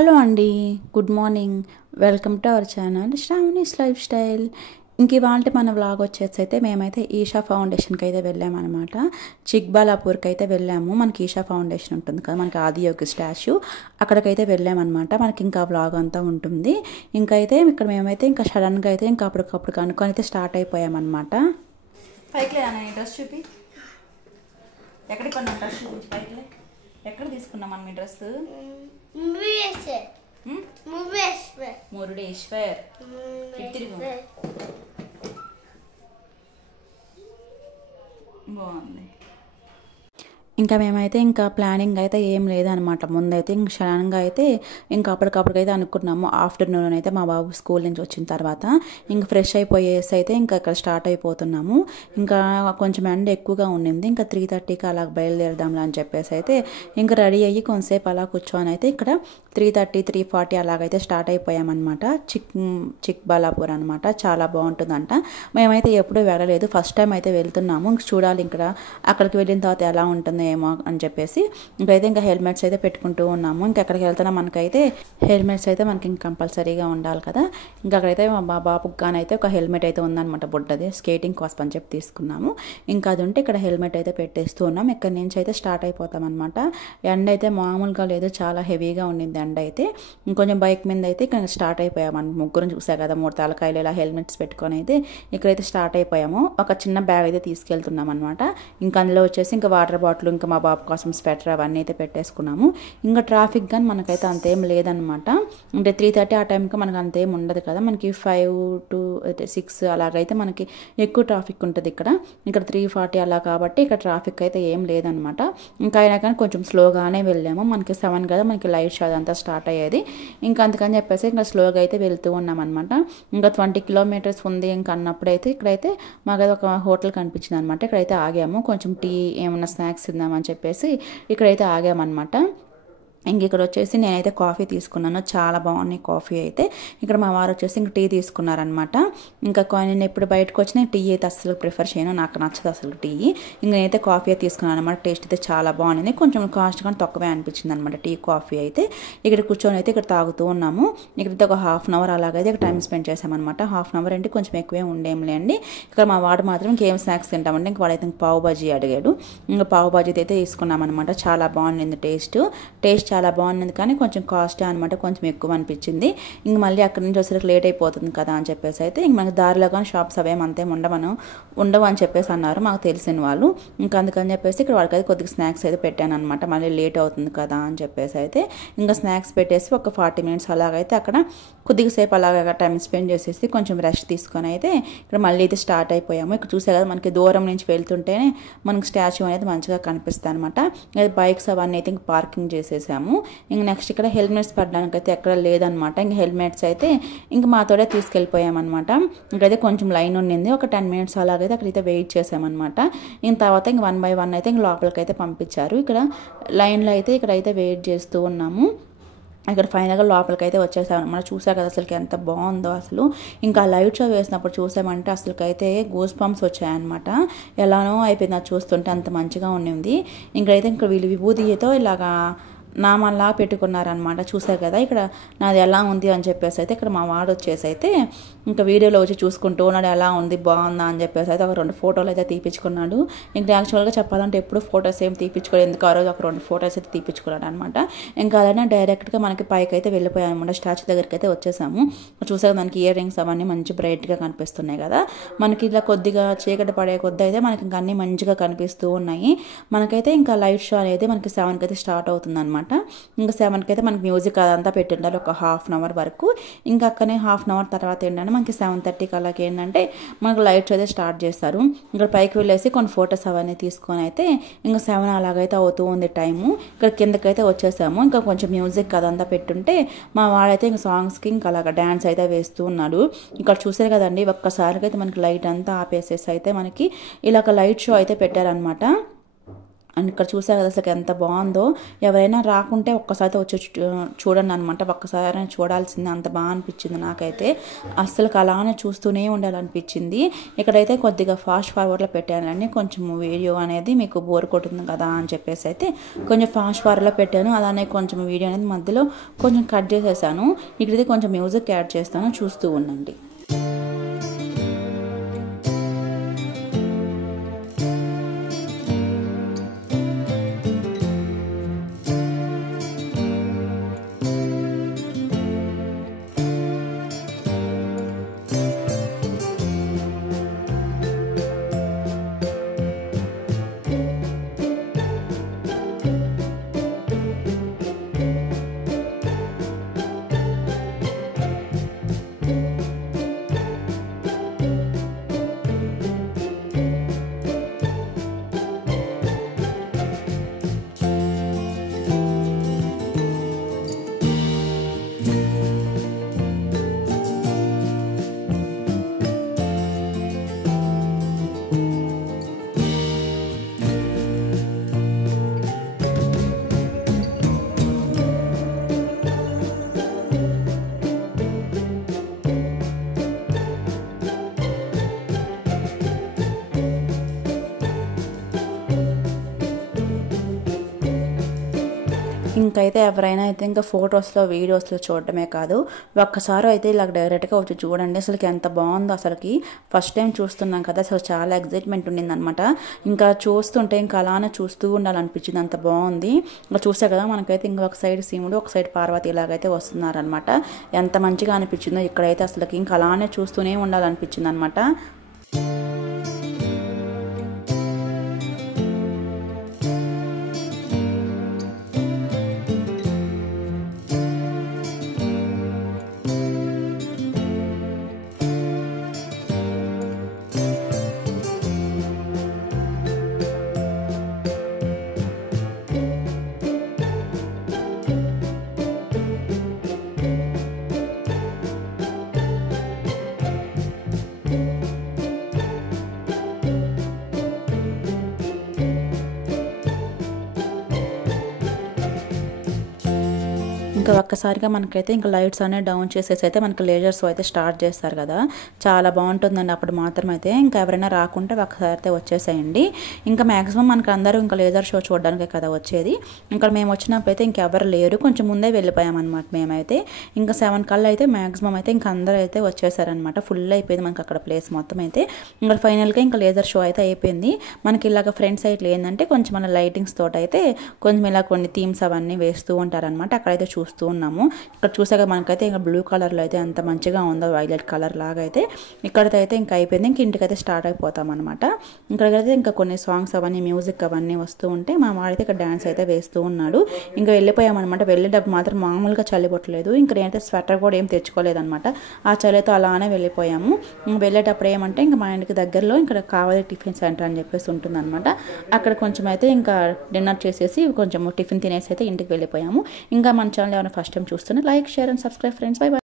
Hello అండి, good morning. Welcome to our channel Sravani's life style. ఇంక ఇవాళ మన వ్లాగ్ వచ్చేసి అయితే మేమైతే ఈషా ఫౌండేషన్కి అయితే వెళ్ళామన్నమాట. చిక్బాలాపూర్కి అయితే వెళ్ళాము. మనకి ఈషా ఫౌండేషన్ ఉంటుంది కదా, మనకి ఆదియోగి స్టాచ్యూ, అక్కడికైతే వెళ్ళామన్నమాట. మనకి ఇంకా వ్లాగ్ అంతా ఉంటుంది. ఇంకైతే ఇక్కడ మేమైతే ఇంకా సడన్గా అయితే ఇంకా అప్పటికప్పుడు అనుకొని అయితే స్టార్ట్ అయిపోయామన్నమాట. పైకి లేదా డ్రెస్ చూపి, ఎక్కడికి కొన్నాం డ్రెస్ చూపించి పైకి. ఎక్కడ తీసుకున్నాం మనం ఈ డ్రెస్? మురుడేశ్వర్. బాగుంది. ఇంకా మేమైతే ఇంకా ప్లానింగ్ అయితే ఏం లేదనమాట. ముందైతే ఇంక సడన్గా అయితే ఇంకా అప్పటికప్పటికైతే అనుకున్నాము. ఆఫ్టర్నూన్ అయితే మా బాబు స్కూల్ నుంచి వచ్చిన తర్వాత ఇంక ఫ్రెష్ అయిపోయేసి అయితే ఇంకా ఇక్కడ స్టార్ట్ అయిపోతున్నాము. ఇంకా కొంచెం ఎండ ఎక్కువగా ఉండింది. ఇంకా 3:30కి అలా బయలుదేరదాంలా అని చెప్పేసి అయితే ఇంకా రెడీ అయ్యి కొంతసేపు అలా కూర్చొని అయితే ఇక్కడ 3:30, 3:40 అలాగైతే స్టార్ట్ అయిపోయామన్నమాట. చిక్బాలాపూర్ అనమాట. చాలా బాగుంటుందంట. మేమైతే ఎప్పుడూ వెళ్ళలేదు, ఫస్ట్ టైం అయితే వెళ్తున్నాము. ఇంక చూడాలి ఇక్కడ అక్కడికి వెళ్ళిన తర్వాత ఎలా ఉంటుంది ఏమో అని చెప్పేసి ఇంకైతే ఇంకా హెల్మెట్స్ అయితే పెట్టుకుంటూ ఉన్నాము. ఇంకా ఎక్కడికి వెళ్తున్నా మనకైతే హెల్మెట్స్ అయితే మనకి ఇంక కంపల్సరీగా ఉండాలి కదా. ఇంకా అక్కడైతే మా బాబుకి గానైతే ఒక హెల్మెట్ అయితే ఉందన్నమాట, బుడ్డది, స్కేటింగ్ కోసం అని చెప్పి తీసుకున్నాము. ఇంకా అది ఉంటే ఇక్కడ హెల్మెట్ అయితే పెట్టేస్తూ ఉన్నాం. ఇక్కడ నుంచి అయితే స్టార్ట్ అయిపోతాం అనమాట. ఎండ అయితే మామూలుగా లేదు, చాలా హెవీగా ఉండింది ఎండ అయితే. ఇంకొంచెం బైక్ మీద అయితే ఇక్కడ స్టార్ట్ అయిపోయాము. ముగ్గురు చూసా కదా, 3 తలకాయలు ఇలా హెల్మెట్స్ పెట్టుకొని అయితే ఇక్కడైతే స్టార్ట్ అయిపోయాము. ఒక చిన్న బ్యాగ్ అయితే తీసుకెళ్తున్నాం అనమాట. ఇంకా అందులో వచ్చేసి ఇంకా వాటర్ బాటిల్, ఇంకా మా బాబు కోసం స్వెటర్ అవన్నీ అయితే పెట్టేసుకున్నాము. ఇంకా ట్రాఫిక్ కానీ మనకైతే అంతేం లేదనమాట. అంటే 3:30 ఆ టైంకి మనకు అంతేం ఉండదు కదా. మనకి 5 to 6 అలాగైతే మనకి ఎక్కువ ట్రాఫిక్ ఉంటుంది ఇక్కడ. ఇక్కడ 3:40 అలా కాబట్టి ఇక్కడ ట్రాఫిక్ అయితే ఏం లేదనమాట. ఇంకా అయినా కానీ కొంచెం స్లోగానే వెళ్ళాము. మనకి 7 కదా, మనకి లైట్ షో అదంతా స్టార్ట్ అయ్యేది. ఇంకా అందుకని చెప్పేసి ఇంకా స్లోగా అయితే వెళ్తూ ఉన్నాం అనమాట. ఇంకా 20 kilometers ఉంది ఇంకా అన్నప్పుడైతే ఇక్కడైతే మాకైతే ఒక హోటల్ కనిపించింది అనమాట. ఇక్కడైతే ఆగాము, కొంచెం టీ ఏమన్నా స్నాక్స్ తిందామని చెప్పేసి ఇక్కడైతే ఆగామన్నమాట. ఇంక ఇక్కడ వచ్చేసి నేనైతే కాఫీ తీసుకున్నాను. చాలా బాగున్నాయి కాఫీ అయితే. ఇక్కడ మా వారు వచ్చేసి ఇంక టీ తీసుకున్నారనమాట. ఇంకా నేను ఎప్పుడు బయటకు వచ్చిన టీ అయితే అసలు ప్రిఫర్ చేయను, నాకు నచ్చదు అసలు టీ. ఇంక నేనైతే కాఫీ అయితే తీసుకున్నాను అనమాట. టేస్ట్ అయితే చాలా బాగుంది. కొంచెం కాస్ట్ కానీ తక్కువే అనిపించింది అనమాట టీ కాఫీ అయితే. ఇక్కడ కూర్చొని అయితే ఇక్కడ తాగుతూ ఉన్నాము. ఇక్కడైతే ఒక 1/2 hour అలాగైతే ఇక్కడ టైం స్పెండ్ చేసామన్నమాట. 1/2 hour అంటే కొంచెం ఎక్కువే ఉండేంలే అండి. ఇక్కడ మా వాడు మాత్రం ఇంకేం స్నాక్స్ తింటామంటే ఇంక వాడైతే పావు బాజీ అడిగాడు. ఇంకా పావు బాజీ అయితే తీసుకున్నాం అనమాట. చాలా బాగుంది టేస్ట్ చాలా బాగుంది, కానీ కొంచెం కాస్ట్ అనమాట, కొంచెం ఎక్కువ అనిపించింది. ఇంక మళ్ళీ అక్కడి నుంచి వచ్చేసరికి లేట్ అయిపోతుంది కదా అని చెప్పేసి అయితే ఇంక మనకి దారిలో కానీ షాప్స్ అవేం అంతేం ఉండవు అని చెప్పేసి అన్నారు మాకు తెలిసిన వాళ్ళు. ఇంకా అందుకని చెప్పేసి ఇక్కడ వాళ్ళకైతే కొద్దిగా స్నాక్స్ అయితే పెట్టాను అనమాట. మళ్ళీ లేట్ అవుతుంది కదా అని చెప్పేసి అయితే ఇంకా స్నాక్స్ పెట్టేసి ఒక 40 minutes అలాగైతే అక్కడ కొద్దిగా సేపు అలాగ టైం స్పెండ్ చేసేసి కొంచెం రెస్ట్ తీసుకొని అయితే ఇక్కడ మళ్ళీ అయితే స్టార్ట్ అయిపోయాము. ఇక్కడ చూసే కదా మనకి దూరం నుంచి వెళ్తుంటేనే మనకి స్టాచ్యూ అనేది మంచిగా కనిపిస్తుంది అనమాట. బైక్స్ అవన్నీ అయితే ఇంక పార్కింగ్ చేసేసాము. ఇంక నెక్స్ట్ ఇక్కడ హెల్మెట్స్ పడడానికి అయితే ఎక్కడ లేదనమాట. ఇంక హెల్మెట్స్ అయితే ఇంక మాతోడే తీసుకెళ్ళిపోయామన్నమాట. ఇంకైతే కొంచెం లైన్ ఉండింది, ఒక 10 minutes అలాగైతే అక్కడైతే వెయిట్ చేసామన్నమాట. ఇంక తర్వాత ఇంక 1 by 1 అయితే ఇంక లోపలికి అయితే పంపించారు. ఇక్కడ లైన్లో అయితే ఇక్కడైతే వెయిట్ చేస్తూ ఉన్నాము. ఇక్కడ ఫైనల్గా లోపలికి అయితే వచ్చేసామన్నమాట. చూసా కదా అసలుకి ఎంత బాగుందో అసలు. ఇంకా లైట్ షో వేసినప్పుడు చూసామంటే అసలుకైతే గూస్ బంప్స్ వచ్చాయన్నమాట. ఎలానో అయిపోయింది అది చూస్తుంటే, అంత మంచిగా ఉండింది. ఇంకైతే ఇంకా వీళ్ళు విభూతితో ఇలాగా నామల్లా పెట్టుకున్నారనమాట. చూసారు కదా ఇక్కడ నాది ఎలా ఉంది అని చెప్పేసి అయితే ఇక్కడ మా వాడు వచ్చేసి అయితే ఇంకా వీడియోలో వచ్చి చూసుకుంటూ ఉన్నాడు, ఎలా ఉంది బాగుందా అని చెప్పేసి అయితే ఒక 2 photos అయితే తీపించుకున్నాడు. ఇంకా యాక్చువల్గా చెప్పాలంటే ఎప్పుడు ఫొటోస్ ఏం తీపించుకోలేదు, ఎందుకు ఆ రోజు ఒక 2 photos అయితే తీపించుకున్నాడు అనమాట. ఇంకా అలానే డైరెక్ట్గా మనకి పైకి అయితే వెళ్ళిపోయాం అనమాట. స్టాచ్యూ దగ్గరికి అయితే వచ్చేసాము. చూసాక మనకి ఇయర్ రింగ్స్ అవన్నీ మంచి బ్రైట్గా కనిపిస్తున్నాయి కదా. మనకి ఇలా కొద్దిగా చీకటి పడే కొద్ది అయితే మనకి ఇంకా అన్నీ మంచిగా కనిపిస్తూ ఉన్నాయి. మనకైతే ఇంకా లైట్ షో అనేది మనకి 7కి అయితే స్టార్ట్ అవుతుంది అనమాట. ఇంకా 7కి అయితే మనకి మ్యూజిక్ అదంతా పెట్టిండాలి ఒక 1/2 hour వరకు. ఇంకా అక్కనే 1/2 hour తర్వాత ఏంటంటే మనకి 7:30కి అలాగే ఏంటంటే మనకు లైట్స్ అయితే స్టార్ట్ చేస్తారు. ఇక్కడ పైకి వెళ్ళేసి కొన్ని ఫొటోస్ అవన్నీ తీసుకొని అయితే ఇంకా 7 అలాగైతే అవుతూ ఉంది టైము. ఇక్కడ కిందకైతే వచ్చేసాము. ఇంకా కొంచెం మ్యూజిక్ అదంతా పెట్టుంటే మా వాడైతే ఇంకా సాంగ్స్కి ఇంకా అలాగ డ్యాన్స్ అయితే వేస్తూ ఉన్నాడు. ఇక్కడ చూసారు కదండి, ఒక్కసారిగా అయితే మనకి లైట్ అంతా ఆపేసేసి అయితే మనకి ఇలా ఒక లైట్ షో అయితే పెట్టారనమాట. అండ్ ఇక్కడ చూసా కదా అసలు ఎంత బాగుందో. ఎవరైనా రాకుంటే ఒక్కసారి వచ్చి చూడండి అనమాట. ఒక్కసారి చూడాల్సింది, అంత బాగా అనిపించింది నాకైతే. అస్సలు అలానే చూస్తూనే ఉండాలనిపించింది. ఇక్కడైతే కొద్దిగా ఫాస్ట్ ఫార్వర్డ్లో పెట్టానండి. కొంచెం వీడియో అనేది మీకు బోర్ కొట్టింది కదా అని చెప్పేసి అయితే కొంచెం ఫాస్ట్ ఫార్వర్డ్లో పెట్టాను. అలానే కొంచెం వీడియో అనేది మధ్యలో కొంచెం కట్ చేసేసాను. ఇక్కడైతే కొంచెం మ్యూజిక్ యాడ్ చేస్తాను, చూస్తూ ఉండండి. ఇంకైతే ఎవరైనా అయితే ఇంకా ఫొటోస్లో వీడియోస్లో చూడటమే కాదు, ఒక్కసారి అయితే ఇలా డైరెక్ట్గా వచ్చి చూడండి. అసలుకి ఎంత బాగుందో. అసలుకి ఫస్ట్ టైం చూస్తున్నాం కదా, అసలు చాలా ఎగ్జైట్మెంట్ ఉండింది అనమాట. ఇంకా చూస్తుంటే ఇంకా అలానే చూస్తూ ఉండాలనిపించింది, అంత బాగుంది. ఇంకా చూసా కదా మనకైతే ఇంకా ఒక సైడ్ శివుడు ఒక సైడ్ పార్వతి ఇలాగైతే వస్తున్నారనమాట. ఎంత మంచిగా అనిపించిందో. ఇక్కడైతే అసలుకి ఇంకా అలానే చూస్తూనే ఉండాలనిపించింది అనమాట. ఇంకా ఒక్కసారిగా మనకైతే ఇంకా లైట్స్ అనేవి డౌన్ చేసేసి అయితే మనకి లేజర్ షో అయితే స్టార్ట్ చేస్తారు కదా, చాలా బాగుంటుందండి. అప్పుడు మాత్రం అయితే ఇంకా ఎవరైనా రాకుంటే ఒక్కసారి అయితే వచ్చేసేయండి. ఇంకా మ్యాక్సిమం మనకు అందరూ ఇంకా లేజర్ షో చూడడానికే కదా వచ్చేది. ఇంకా మేము వచ్చినప్పుడు అయితే ఇంకెవరు లేరు, కొంచెం ముందే వెళ్ళిపోయామన్నమాట మేమైతే. ఇంకా 7 కల్లా అయితే మ్యాక్సిమం అయితే ఇంకా అందరూ అయితే వచ్చేసారనమాట. ఫుల్ అయిపోయింది మనకి అక్కడ ప్లేస్ మొత్తం అయితే. ఇంకా ఫైనల్గా ఇంకా లేజర్ షో అయితే అయిపోయింది. మనకి ఇలాగ ఫ్రంట్ సైడ్లో ఏంటంటే కొంచెం మన లైటింగ్స్ తోట అయితే కొంచెం ఇలా కొన్ని థీమ్స్ అవన్నీ వేస్తూ ఉంటారనమాట. అక్కడైతే చూస్తూ ఉన్నాము. ఇక్కడ చూసాక మనకైతే ఇంకా బ్లూ కలర్లో అయితే ఎంత మంచిగా ఉందో, వైలెట్ కలర్ లాగా అయితే. ఇక్కడైతే ఇంకా అయిపోయింది. ఇంక ఇంటికైతే స్టార్ట్ అయిపోతాం అనమాట. ఇక్కడికైతే ఇంకా కొన్ని సాంగ్స్ అవన్నీ మ్యూజిక్ అవన్నీ వస్తూ ఉంటే మా వాడైతే ఇక్కడ డ్యాన్స్ అయితే వేస్తూ ఉన్నాడు. ఇంకా వెళ్ళిపోయామన్నమాట. వెళ్ళేటప్పుడు మాత్రం మామూలుగా చలిపొట్టలేదు. ఇంకా నేనైతే స్వెటర్ కూడా ఏం తెచ్చుకోలేదన్నమాట. ఆ చలితో అలానే వెళ్ళిపోయాము. వెళ్ళేటప్పుడు ఏమంటే ఇంకా మా ఇంటికి దగ్గరలో ఇక్కడ కావాలి టిఫిన్ సెంటర్ అని చెప్పేసి ఉంటుందన్నమాట. అక్కడ కొంచెం అయితే ఇంకా డిన్నర్ చేసేసి కొంచెం టిఫిన్ తినేసి అయితే ఇంటికి వెళ్ళిపోయాము. ఇంకా మన ఛానల్ ఏమైనా ఫస్ట్ టైం చూస్తున్నా like, share and subscribe friends. By by.